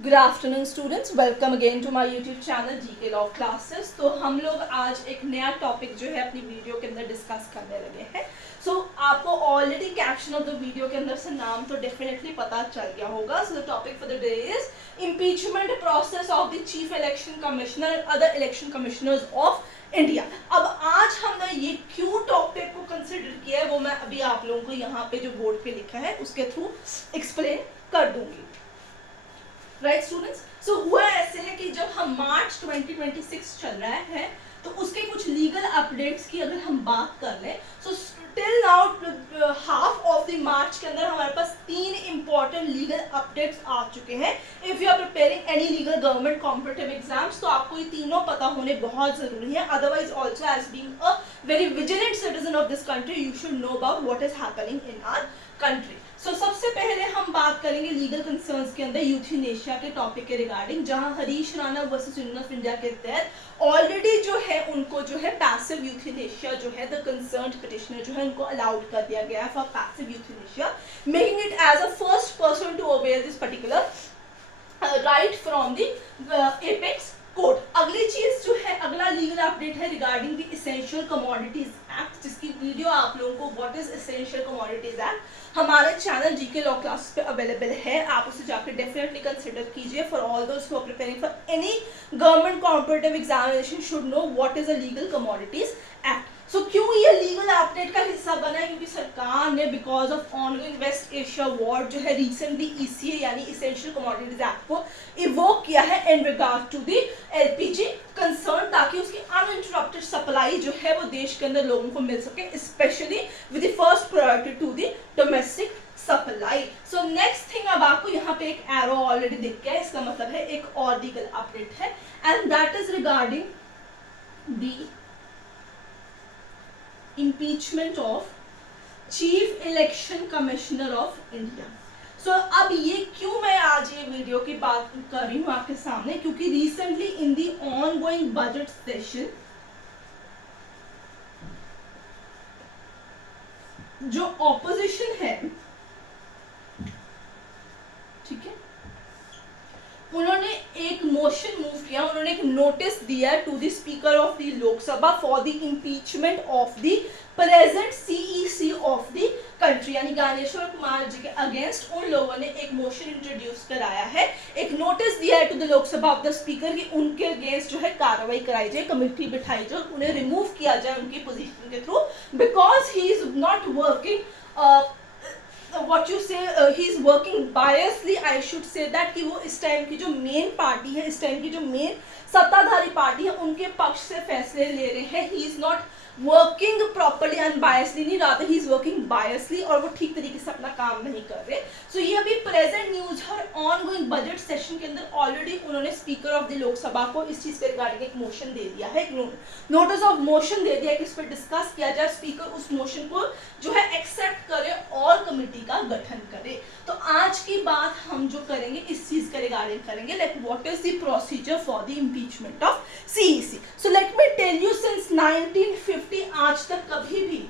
Good afternoon students, welcome again to my YouTube channel GK law classes. तो हम लोग आज एक नया टॉपिक जो है अपनी वीडियो के अंदर डिस्कस करने लगे हैं। आपको already caption of the video के अंदर से नाम तो डेफिनेटली पता चल गया होगा। So the topic for the day is impeachment process of the chief election commissioner, other election commissioners of India. अब आज हमने ये क्यों टॉपिक को कंसिडर किया है वो मैं अभी आप लोगों को यहाँ पे जो बोर्ड पे लिखा है उसके थ्रू एक्सप्लेन कर दूंगी। राइट स्टूडेंट्स, सो हुआ ऐसे है कि जब हम मार्च 2026 चल रहा है तो उसके कुछ लीगल अपडेट्स की अगर हम बात कर लें, so till now half of the March के अंदर हमारे पास 3 इंपॉर्टेंट लीगल अपडेट्स आ चुके हैं। If you are preparing any legal government competitive exams तो आपको ये तीनों पता होने बहुत जरूरी है। Otherwise also as being a very vigilant citizen of this country you should know about what is happening in our country. सबसे पहले हम बात करेंगे लीगल कंसर्न्स के अंदर यूथनेशिया के टॉपिक के रिगार्डिंग, जहां Harish Rana versus union of India के तहत ऑलरेडी जो है उनको जो है पैसिव यूथनेशिया जो है द कंसर्न्ड पिटिशनर जो है उनको अलाउड कर दिया गया है for passive euthanasia, making it as a first person to avail this particular right from the apex court. अगली चीज जो है, अगला लीगल अपडेट है regarding the essential commodities act, जिसकी वीडियो आप लोगों को what is essential commodities act हमारे चैनल जीके लॉ क्लास पे अवेलेबल है। आप उसे जाकर डेफिनेटली कंसिडर कीजिए। For all those who are preparing for any government competitive examination should know what is a legal commodities act. क्यों ये legal update का हिस्सा बना है? क्योंकि सरकार ने because of ongoing West Asia war जो है रिसेंटली ईसीए यानी एसेंशियल कमोडिटीज एक्ट को इवोक किया है in regard to the LPG concern, ताकि उसकी अनइंटरप्टेड सप्लाई जो है वो देश के अंदर लोगों को मिल सके, specially with the first priority to the domestic supply. Next thing, अब आपको यहाँ पे एक एरो ऑलरेडी दिख गया है, इसका मतलब है एक और लीगल अपडेट है and that is regarding the impeachment of chief election commissioner of India. अब ये क्यों मैं आज ये वीडियो की बात कर रही हूं आपके सामने, क्योंकि recently in the ongoing budget session जो ऑपोजिशन है, ठीक है, उन्होंने एक मोशन मूव किया, उन्होंने एक नोटिस दिया to the speaker of the Lok Sabha for the impeachment of the present CEC of the country, यानी ज्ञानेश्वर कुमार जी के अगेंस्ट उन लोगों ने एक मोशन इंट्रोड्यूस कराया है, एक नोटिस दिया है to the Lok Sabha of the speaker कि उनके अगेंस्ट जो है कार्रवाई कराई जाए, कमेटी बिठाई जाए, उन्हें रिमूव किया जाए उनकी पोजीशन के through, because he is not working what you say he is working biasly, I should say that कि वो इस टाइम की जो मेन पार्टी है, इस टाइम की जो मेन सत्ताधारी पार्टी है उनके पक्ष से फैसले ले रहे हैं। He is not working properly unbiasedly, नहीं rather he is working biasedly, और वो ठीक तरीके से अपना काम नहीं कर रहे। ये अभी प्रेजेंट न्यूज है और ऑन गोइंग बजट सेशन के अंदर ऑलरेडी उन्होंने स्पीकर ऑफ द लोकसभा को इस चीज के रिगार्डिंग एक मोशन दे दिया है, नोटिस ऑफ मोशन दे दिया कि इस पर डिस्कस किया जाए, स्पीकर उस मोशन को जो है एक्सेप्ट करे और कमेटी का गठन करे। तो आज की बात हम जो करेंगे इस चीज के रिगार्डिंग करेंगे, like what is the procedure for the impeachment of CEC. Let me tell you, since 1950 आज तक कभी भी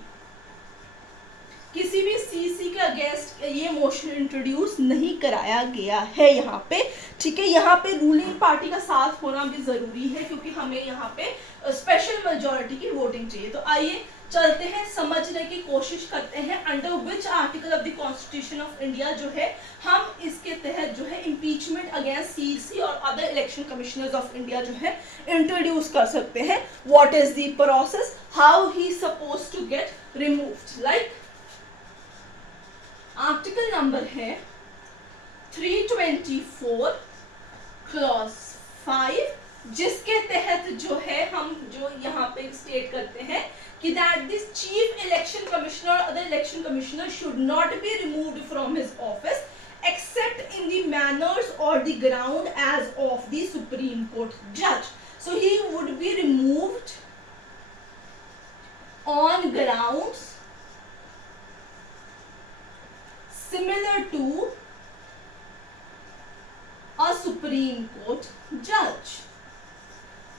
किसी भी सीसी के अगेंस्ट ये मोशन इंट्रोड्यूस नहीं कराया गया है यहाँ पे, ठीक है। यहाँ पे रूलिंग पार्टी का साथ होना भी जरूरी है क्योंकि हमें यहाँ पे स्पेशल मेजॉरिटी की वोटिंग चाहिए। तो आइए चलते हैं, समझने की कोशिश करते हैं under which article of the constitution of India जो है हम इसके तहत जो है इम्पीचमेंट अगेंस्ट सीईसी और other election commissioners of India जो है इंट्रोड्यूस कर सकते हैं। What is the process, how he suppose to get removed. Like article number है 324 क्लॉज 5, जिसके तहत जो है हम जो यहाँ पे स्टेट करते हैं कि that this chief election commissioner other election commissioner should not be removed from his office except in the manners or the ground as of the Supreme Court judge. So he would be removed on grounds similar to a Supreme Court judge.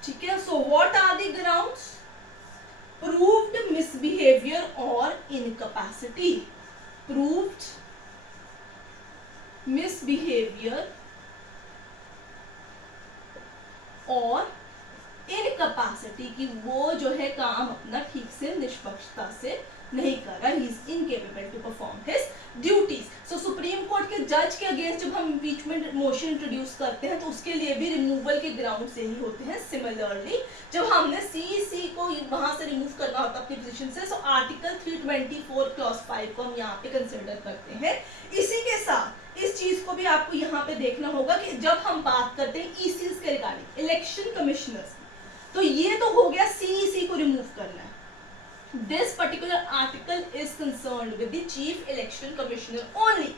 ठीक है, so what are the grounds? Proved misbehavior or incapacity. Proved misbehavior और incapacity की वो जो है काम अपना ठीक से निष्पक्षता से नहीं कर रहा, he is incapable to perform his duties. So supreme court के जज के अगेंस्ट जब हम इम्पीचमेंट मोशन इंट्रोड्यूस करते हैं तो उसके लिए भी रिमूवल के ग्राउंड से ही होते हैं। सिमिलरली जब हमने सीईसी को वहां से रिमूव करना होता है अपनी पोजीशन से, सो आर्टिकल 324 क्लॉज 5 को हम यहाँ पे कंसिडर करते हैं। इसी के साथ इस चीज को भी आपको यहाँ पे देखना होगा कि जब हम बात करते हैं ईसीज के रिगार्डिंग इलेक्शन कमिश्नर्स, तो ये तो हो गया सीईसी को रिमूव करना है। This particular article is concerned with the chief election commissioner only,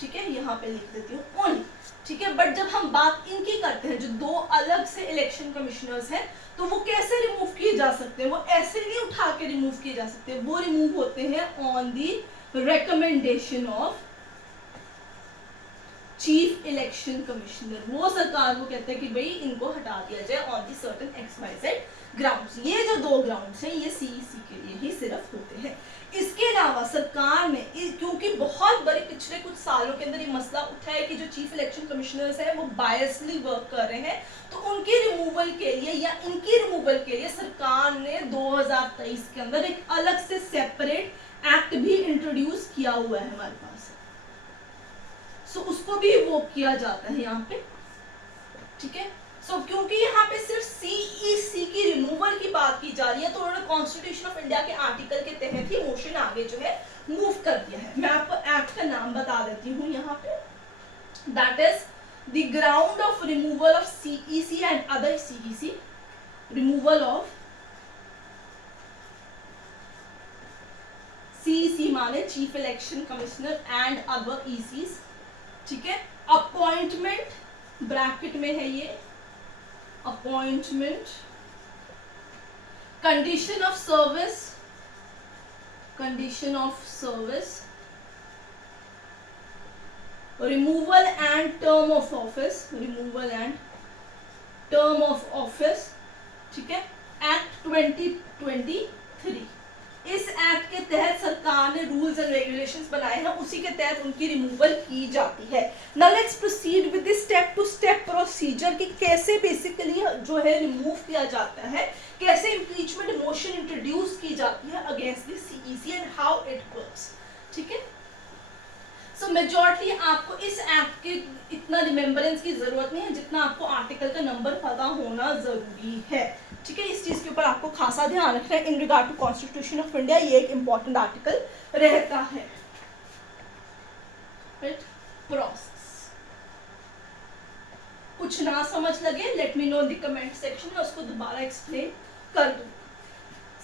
ठीक है, यहाँ पे लिख देती हूँ ओनली, ठीक है। बट जब हम बात इनकी करते हैं जो दो अलग से इलेक्शन कमिश्नर्स हैं, तो वो कैसे रिमूव किए जा सकते हैं, वो ऐसे नहीं उठा के रिमूव किए जा सकते, वो रिमूव होते हैं on the recommendation of chief election commissioner. वो सरकार को कहते हैं कि भाई इनको हटा दिया जाए on the certain XYZ grounds. ये जो दो ग्राउंड्स हैं ये सीईसी के लिए ही सिर्फ होते हैं। इसके अलावा सरकार ने क्योंकि बहुत बड़े पिछले कुछ सालों के अंदर ये मसला उठा है कि जो चीफ इलेक्शन कमिश्नर्स हैं वो बायसली वर्क कर रहे हैं, तो उनके रिमूवल के लिए या इनकी रिमूवल के लिए सरकार ने 2023 के अंदर एक अलग से सेपरेट एक्ट भी इंट्रोड्यूस किया हुआ है हमारे पास। सो उसको भी वो किया जाता है यहाँ पे, ठीक है। सो क्योंकि यहाँ पे सिर्फ सीईसी की रिमूवल की बात की जा रही है, तो उन्होंने कॉन्स्टिट्यूशन ऑफ इंडिया के आर्टिकल के तहत ही मोशन आगे जो है मूव कर दिया है। मैं आपको एक्ट का नाम बता देती हूँ यहाँ पे, that is the ground of removal of CEC and other CEC, removal of CEC माने chief election commissioner and other ECs, ठीक है। अपॉइंटमेंट ब्रैकेट में है ये, appointment, condition of service, condition of service, removal and term of office, removal and term of office, ठीक है। Act 2023, इस act के तहत सरकार ने रूल्स एंड रेगुलेशंस बनाए हैं, उसी के तहत उनकी रिमूवल की जाती है। Now let's proceed with the step to step procedure कि कैसे बेसिकली जो है रिमूव किया जाता है, कैसे इम्पीचमेंट मोशन इंट्रोड्यूस की जाती है against the CEC and how it works, ठीक है। सो मेजॉरिटी आपको इस एक्ट के इतना रिमेम्बरेंस की जरूरत नहीं है जितना आपको आर्टिकल का नंबर पता होना जरूरी है, ठीक है। इस चीज के ऊपर आपको खासा ध्यान रखना है in regard to constitution of India, ये एक इंपॉर्टेंट आर्टिकल रहता है। प्रोसेस कुछ ना समझ लगे let me know in the comment section में, उसको दोबारा एक्सप्लेन कर दूं।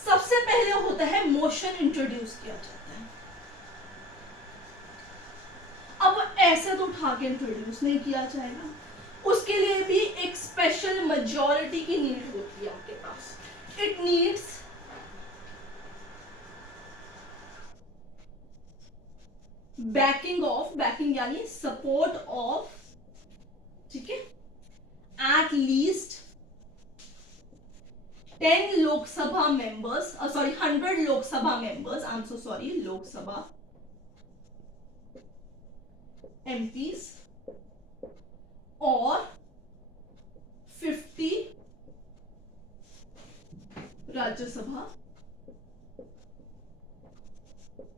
सबसे पहले होता है मोशन इंट्रोड्यूस किया जाता है। अब ऐसे तो उठा के इंट्रोड्यूस नहीं किया जाएगा, उसके लिए भी एक स्पेशल मेजॉरिटी की नीड होती है आपके पास। इट नीड्स बैकिंग यानी सपोर्ट ऑफ, ठीक है, at least 10 Lok Sabha members, 100 Lok Sabha members, I am so sorry, Lok Sabha MPs और 50 Rajya Sabha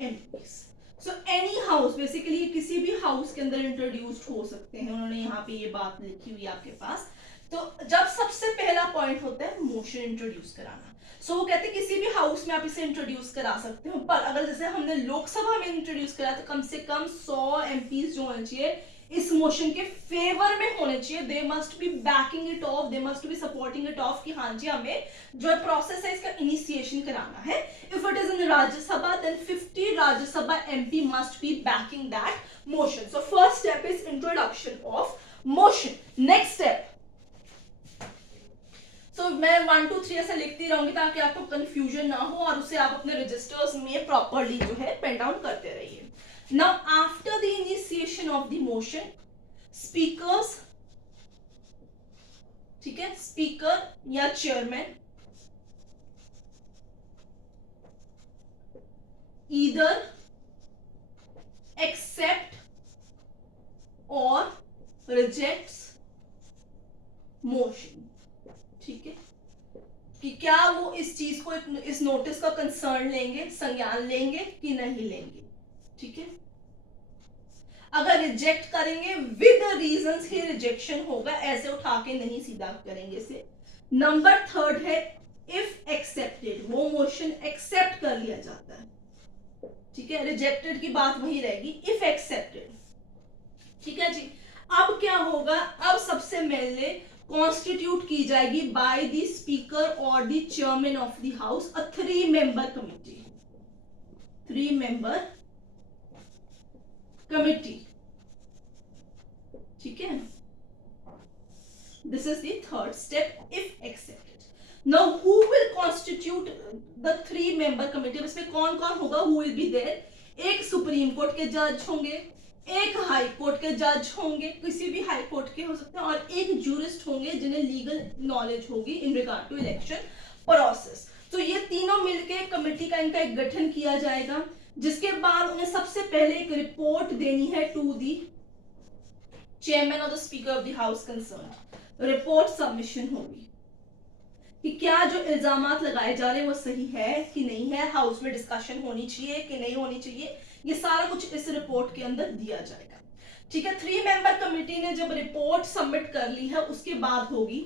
MPs। So any house, basically किसी भी हाउस के अंदर इंट्रोड्यूस्ड हो सकते हैं, उन्होंने यहाँ पे ये बात लिखी हुई है आपके पास। तो जब सबसे पहला पॉइंट होता है मोशन इंट्रोड्यूस कराना, सो वो कहते हैं किसी भी हाउस में आप इसे इंट्रोड्यूस करा सकते हो, पर अगर जैसे हमने लोकसभा में इंट्रोड्यूस करा तो कम से कम 100 MPs जो होने चाहिए इस मोशन के फेवर में होने चाहिए। They must be banking it of, they must be supporting it of कि हाँ जी हमें जो प्रोसेस है इसका इनिशिएशन कराना है। If it is in Rajya Sabha then 50 Rajya Sabha MP must be backing that motion. So first step is introduction of motion. Next step, तो मैं 1 2 3 ऐसे लिखती रहूंगी ताकि आपको कंफ्यूजन ना हो और उसे आप अपने रजिस्टर्स में प्रॉपर्ली जो है पेन डाउन करते रहिए। Now after the initiation of the motion, speakers, ठीक है, स्पीकर या चेयरमैन ईदर एक्सेप्ट और रिजेक्ट्स मोशन, ठीक है, कि क्या वो इस चीज को, इस नोटिस का कंसर्न लेंगे, संज्ञान लेंगे कि नहीं लेंगे, ठीक है। अगर रिजेक्ट करेंगे विद रीजंस ही रिजेक्शन होगा, ऐसे उठा के नहीं सीधा करेंगे इसे। नंबर थर्ड है इफ एक्सेप्टेड, वो मोशन एक्सेप्ट कर लिया जाता है, ठीक है, रिजेक्टेड की बात वही रहेगी, इफ एक्सेप्टेड, ठीक है जी। अब क्या होगा, अब सबसे पहले कॉन्स्टिट्यूट की जाएगी बाय द स्पीकर और the chairman of the house a 3 member committee, 3 member committee, ठीक है। This is the third step if accepted. Now who will constitute the 3 member committee, इसमें कौन कौन होगा, हु विल बी देयर, एक supreme court के जज होंगे, एक हाई कोर्ट के जज होंगे, किसी भी हाई कोर्ट के हो सकते हैं, और एक जूरिस्ट होंगे जिन्हें लीगल नॉलेज होगी in regard to election process. तो ये तीनों मिलकर कमेटी का इनका एक गठन किया जाएगा, जिसके बाद उन्हें सबसे पहले एक रिपोर्ट देनी है टू दी चेयरमैन और the speaker of the house concern. Report submission होगी कि क्या जो इल्जामात लगाए जा रहे हैं वो सही है कि नहीं है, हाउस में डिस्कशन होनी चाहिए कि नहीं होनी चाहिए, ये सारा कुछ इस रिपोर्ट के अंदर दिया जाएगा, ठीक है। 3 मेंबर कमेटी ने जब रिपोर्ट सबमिट कर ली है, उसके बाद होगी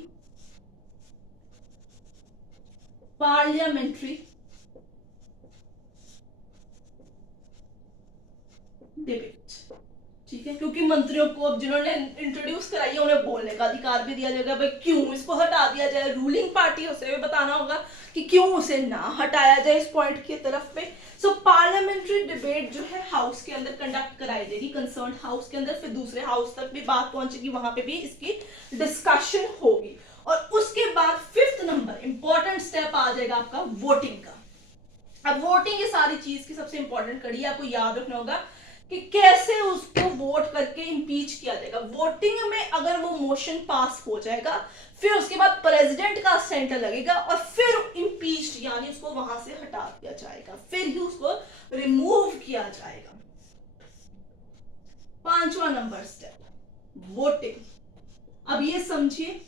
पार्लियामेंट्री डिबेट, ठीक है, क्योंकि मंत्रियों को अब जिन्होंने इंट्रोड्यूस कराई है उन्हें बोलने का अधिकार भी दिया जाएगा, भाई क्यों इसको हटा दिया जाए, रूलिंग पार्टी उसे भी बताना होगा कि क्यों उसे ना हटाया जाए इस पॉइंट की तरफ पे। सो पार्लियामेंट्री डिबेट जो है हाउस के अंदर कंडक्ट कराई जाएगी, कंसर्न हाउस के अंदर, फिर दूसरे हाउस तक भी बात पहुंचेगी, वहां पे भी इसकी डिस्कशन होगी, और उसके बाद 5th नंबर इंपॉर्टेंट स्टेप आ जाएगा आपका वोटिंग का। अब वोटिंग ये सारी चीज की सबसे इंपॉर्टेंट कड़ी, आपको याद रखना होगा कि कैसे उसको वोट करके इम्पीच किया जाएगा। वोटिंग में अगर वो मोशन पास हो जाएगा, फिर उसके बाद प्रेसिडेंट का सेंटर लगेगा, और फिर इम्पीच यानी उसको वहां से हटा दिया जाएगा, फिर ही उसको रिमूव किया जाएगा। 5वां नंबर स्टेप वोटिंग। अब ये समझिए,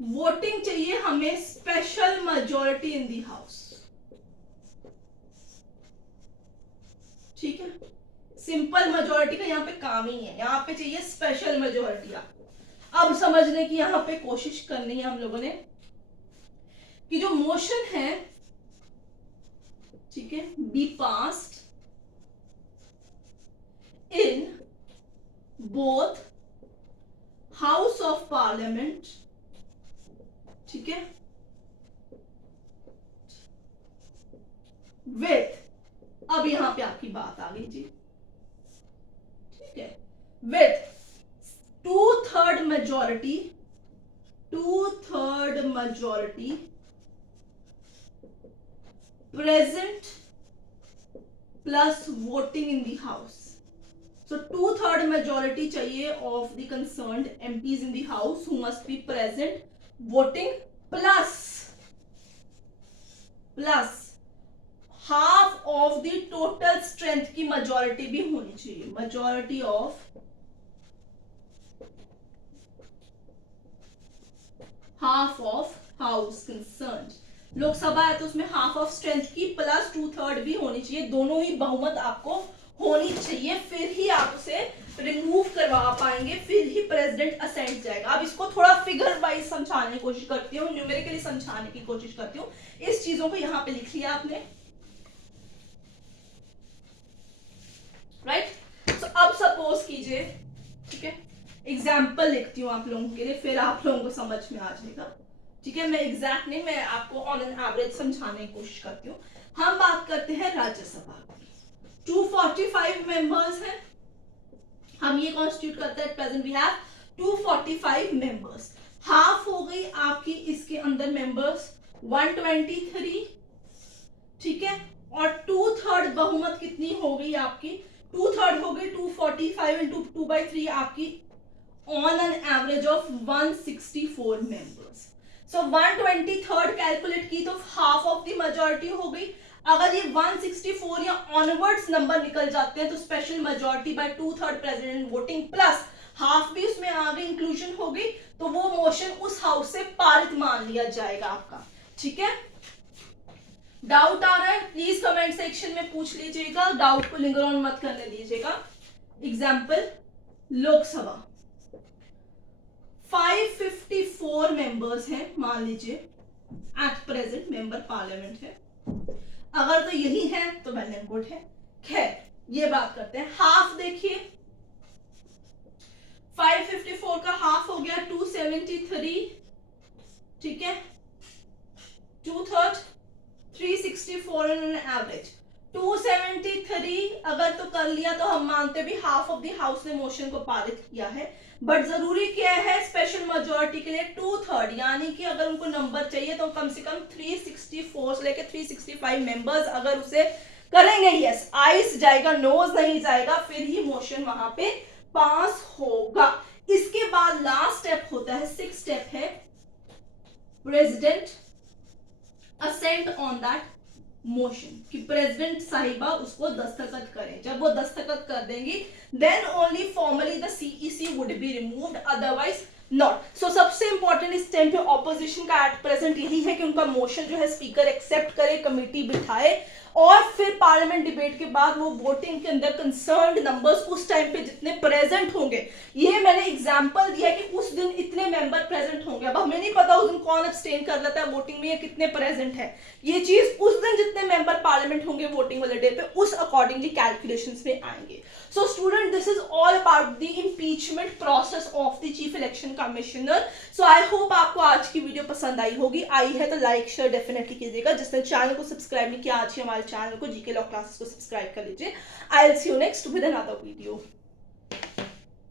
वोटिंग चाहिए हमें special majority in the house, ठीक है। सिंपल मेजॉरिटी का यहाँ पे काम ही है, यहाँ पे चाहिए स्पेशल मेजॉरिटी आपको। अब समझने की यहाँ पे कोशिश करनी है हम लोगों ने कि जो मोशन है, ठीक है, be passed in both house of parliament, ठीक है, विथ, अब यहां पे आपकी बात आ गई जी, ठीक है, with 2/3 majority, 2/3 majority present plus voting in the house. So 2/3 majority चाहिए of the concerned MPs in the house who must be present, voting plus half of the total strength की मेजॉरिटी भी होनी चाहिए, majority of half of house concerned. Lok Sabha है तो उसमें half of strength की plus 2/3 भी होनी चाहिए, दोनों ही बहुमत आपको होनी चाहिए, फिर ही आप उसे रिमूव करवा पाएंगे, फिर ही प्रेसिडेंट असेंट जाएगा। अब इसको थोड़ा फिगर वाइज समझाने की कोशिश करती हूँ, न्यूमेरिकली समझाने की कोशिश करती हूँ। इस चीजों को यहाँ पे लिख लिया आपने, राइट। तो अब सपोज कीजिए, ठीक है, एग्जाम्पल लिखती हूँ आप लोगों के लिए, फिर आप लोगों को समझ में आ जाएगा, ठीक है। मैं एग्जैक्ट नहीं, मैं आपको ऑन एन एवरेज समझाने की कोशिश करती हूँ। हम बात करते हैं राज्यसभा की, 245 मेंबर्स हैं, हम ये कॉन्स्टिट्यूट करते हैं, present we have 245 members. Half हो गई आपकी इसके अंदर मेंबर्स 123, ठीक है, और 2/3 बहुमत कितनी हो गई आपकी, 2/3 हो गई 245 इंटू 2/3 आपकी on an average of 164 members. So 123 calculate की तो हाफ ऑफ द मेजॉरिटी हो गई। अगर ये 164 या ऑनवर्ड्स नंबर निकल जाते हैं तो special majority by 2/3 president voting plus half भी उसमें आगे इंक्लूजन हो गई तो वो मोशन उस हाउस से पारित मान लिया जाएगा आपका। ठीक है, डाउट आ रहा है प्लीज कमेंट सेक्शन में पूछ लीजिएगा, डाउट को लिंगर ऑन मत करने दीजिएगा। एग्जाम्पल, लोकसभा 554 मेंबर्स हैं मान लीजिए, एट प्रेजेंट मेंबर पार्लियामेंट है। अगर तो यही है तो वेल एंड गुड है। खैर ये बात करते हैं, हाफ देखिए 554 का हाफ हो गया 273, ठीक है, 2/3 364 इन एवरेज। 273 अगर तो कर लिया तो हम मानते भी हाफ ऑफ द हाउस ने मोशन को पारित किया है, बट जरूरी क्या है स्पेशल मेजोरिटी के लिए 2/3, यानी कि अगर उनको नंबर चाहिए तो कम से कम 364 से लेके 365 मेंबर्स अगर उसे करेंगे, यस आइस जाएगा नोज नहीं जाएगा, फिर ही मोशन वहां पे पास होगा। इसके बाद लास्ट स्टेप होता है, 6 स्टेप है, president assent on that motion, कि प्रेसिडेंट साहिबा उसको दस्तखत करें। जब वो दस्तखत कर देंगी then only formally the CEC would be removed, otherwise not. So सबसे इंपॉर्टेंट इस टाइम पे ऑपोजिशन का एट प्रेजेंट यही है कि उनका मोशन जो है स्पीकर एक्सेप्ट करे, कमेटी बिठाए और फिर पार्लियामेंट डिबेट के बाद वो वोटिंग के अंदर कंसर्न्ड नंबर्स उस टाइम पे जितने प्रेजेंट होंगे, ये मैंने एग्जांपल दिया कि उस दिन इतने मेंबर प्रेजेंट होंगे। अब हमें नहीं पता उस दिन कौन अब्सटेन कर लेता है वोटिंग में या कितने प्रेजेंट है, ये चीज उस दिन जितने मेंबर पार्लियामेंट होंगे वोटिंग वाले डे पे उस अकॉर्डिंगली कैलकुलेशंस में आएंगे। So student this is all about the impeachment process of the chief election commissioner. So I hope आपको आज की वीडियो पसंद आई होगी, आई है तो लाइक शेयर डेफिनेटली कीजिएगा। जिसने चैनल को सब्सक्राइब नहीं किया आज ही हमारे चैनल को जीके लॉ क्लासेस को सब्सक्राइब कर लीजिए। I will see you next with another video.